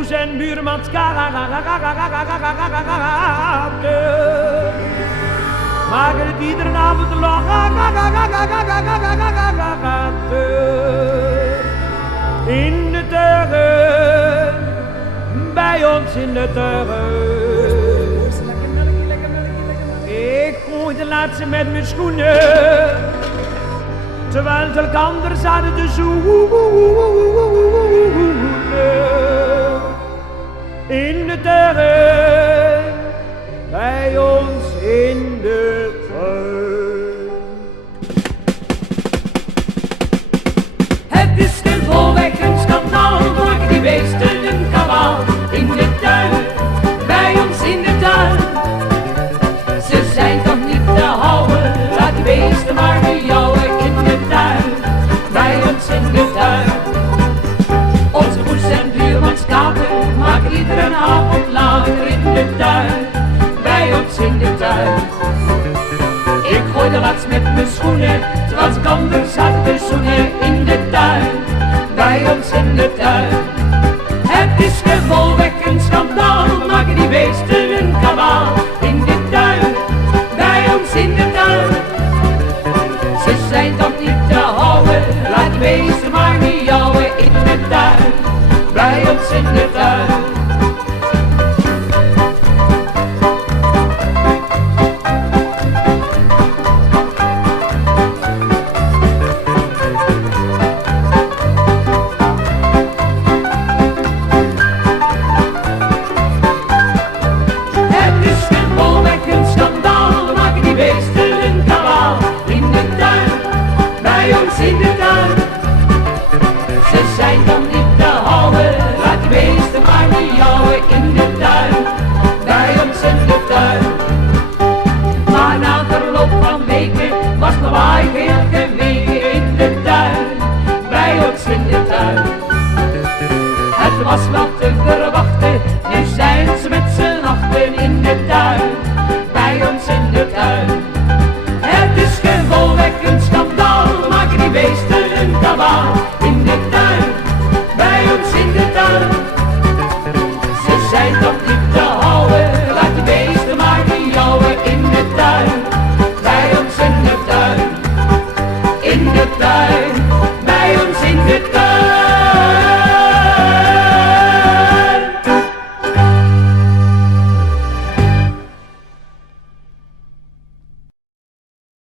Poes en Buurmans kaarten. Maken het iedere avond lachen. In de tuin, bij ons in de tuin. Ik gooi de laatste met mijn schoenen, terwijl ze elkander zaten te zoenen. In de tuin, bij ons in de tuin. Het is gewoonweg een schandaal, maken die beesten een kabaal. In de tuin, bij ons in de tuin. Ze zijn toch niet te houden, laat die beesten maar miauwen in de tuin. Bij ons in de tuin. Onze Poes en Buurmans katen maken iedere avond later in de tuin. Bij ons in de tuin. Ik gooi de laatst met mijn schoenen, terwijl ze anders zaten te zoenen in de tuin. Bij ons in de tuin. Het is gewoonweg een schandaal, maken die beesten een kabaal. In de tuin, bij ons in de tuin. Ze zijn toch niet te houden, laat die beesten maar miauwen in de tuin. Bij ons in de tuin. In de tuin, ze zijn dan niet te houden, laat die beesten maar miauwen in de tuin, bij ons in de tuin. Maar na verloop van weken was de waai heel geweken in de tuin, bij ons in de tuin. Het was wel te verwachten, nu zijn ze met z'n achten in de tuin, bij ons in de tuin. Het is gewoonweg een schandaal, maken die beesten een kabaal. In de tuin, bij ons in de tuin. Ze zijn toch niet te houden, laat die beesten maar miauwen in de tuin. Bij ons in de tuin, in de tuin.